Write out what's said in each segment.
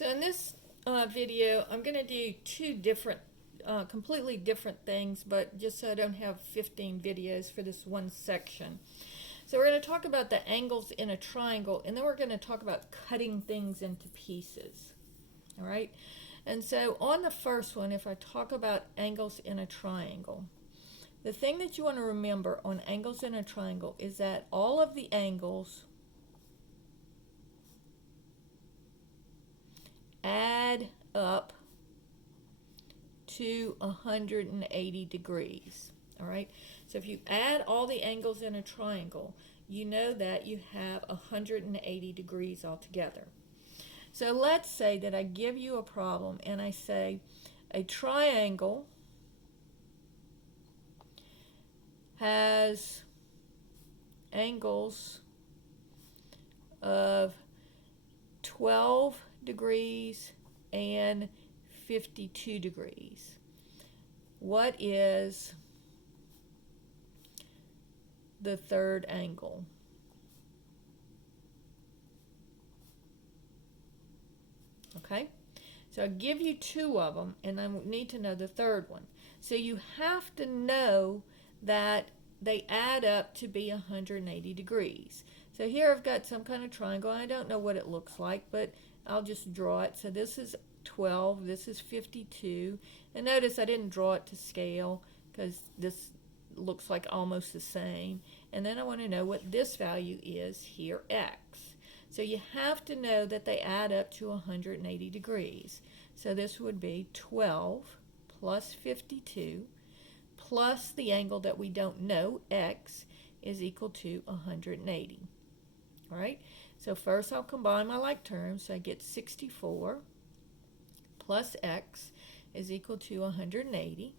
So in this video, I'm going to do two different, completely different things, but just so I don't have 15 videos for this one section. So we're going to talk about the angles in a triangle, and then we're going to talk about cutting things into pieces. All right? And so on the first one, if I talk about angles in a triangle, the thing that you want to remember on angles in a triangle is that all of the angles add up to 180 degrees. All right, so if you add all the angles in a triangle, you know that you have 180 degrees altogether. So let's say that I give you a problem and I say a triangle has angles of 12 degrees and 52 degrees. What is the third angle? Okay, so I give you two of them and I need to know the third one. So you have to know that they add up to be 180 degrees. So here I've got some kind of triangle. I don't know what it looks like, but I'll just draw it. So this is 12, this is 52. And notice I didn't draw it to scale because this looks like almost the same. And then I want to know what this value is here, x. So you have to know that they add up to 180 degrees. So this would be 12 plus 52 plus the angle that we don't know, x, is equal to 180. All right, so first I'll combine my like terms. So I get 64 plus x is equal to 180.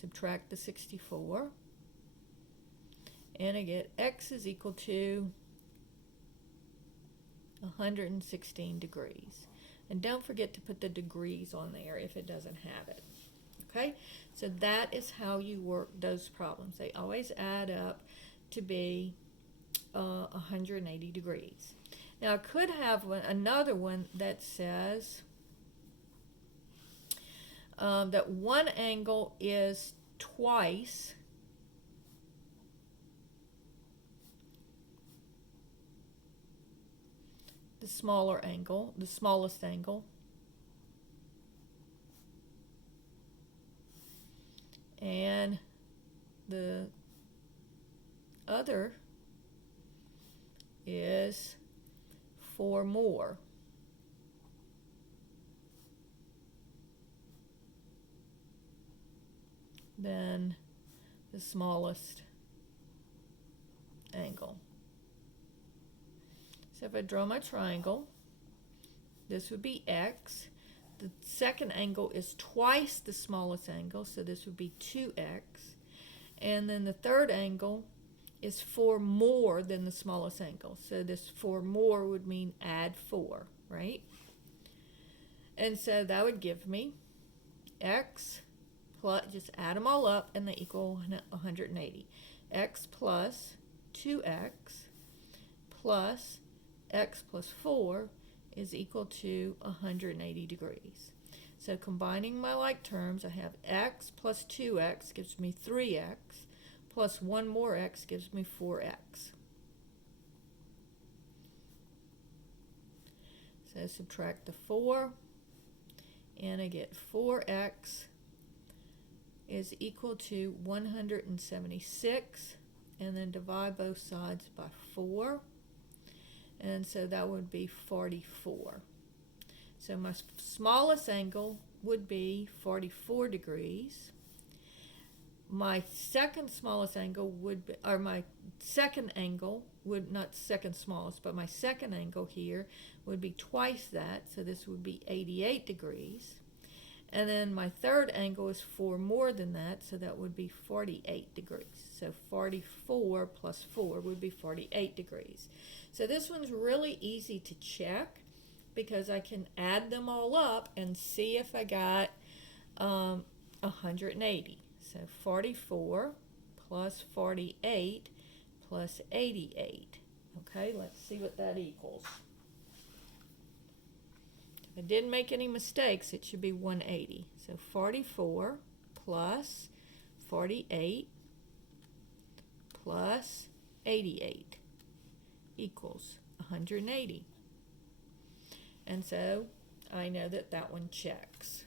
Subtract the 64. And I get x is equal to 116 degrees. And don't forget to put the degrees on there if it doesn't have it. Okay, so that is how you work those problems. They always add up to be 180 degrees. Now I could have another one that says that one angle is twice the smaller angle, the smallest angle, and the other is 4 more than the smallest angle. So if I draw my triangle, this would be x. The second angle is twice the smallest angle, so this would be 2x. And then the third angle is 4 more than the smallest angle. So this 4 more would mean add 4, right? And so that would give me x plus, just add them all up and they equal 180. X plus 2x plus x plus 4 is equal to 180 degrees. So combining my like terms, I have x plus 2x gives me 3x, plus 1 more x gives me 4x. So subtract the 4, and I get 4x is equal to 176, and then divide both sides by 4. And so that would be 44. So my smallest angle would be 44 degrees. My second smallest angle would be, or my second angle would, not second smallest, but my second angle here would be twice that. So this would be 88 degrees. And then my third angle is 4 more than that, so that would be 48 degrees. So 44 plus 4 would be 48 degrees. So this one's really easy to check because I can add them all up and see if I got 180. So 44 plus 48 plus 88. Okay, let's see what that equals. I didn't make any mistakes, it should be 180. So 44 plus 48 plus 88 equals 180. And so I know that that one checks.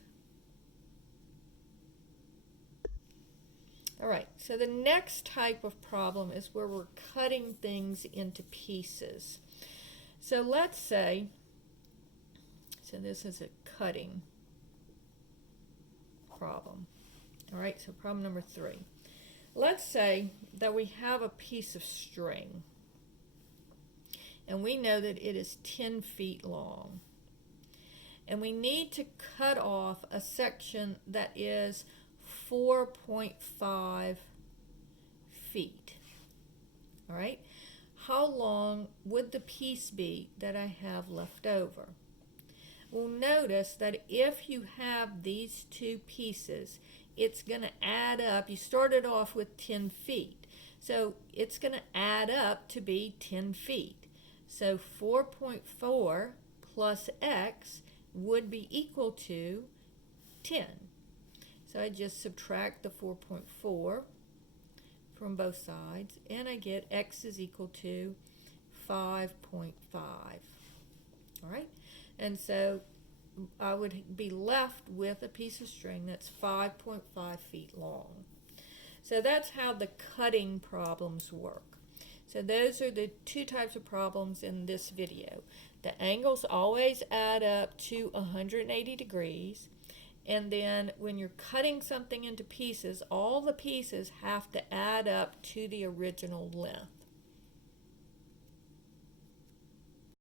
All right, so the next type of problem is where we're cutting things into pieces. So let's say, so this is a cutting problem. All right, so problem number 3. Let's say that we have a piece of string, and we know that it is 10 feet long. And we need to cut off a section that is 4.5 feet. All right, how long would the piece be that I have left over? Well, notice that if you have these two pieces, it's going to add up. You started off with 10 feet, so it's going to add up to be 10 feet. So 4.4 plus x would be equal to 10. So I just subtract the 4.4 from both sides, and I get x is equal to 5.5. All right, and so I would be left with a piece of string that's 5.5 feet long. So that's how the cutting problems work. So those are the two types of problems in this video. The angles always add up to 180 degrees. And then when you're cutting something into pieces, all the pieces have to add up to the original length.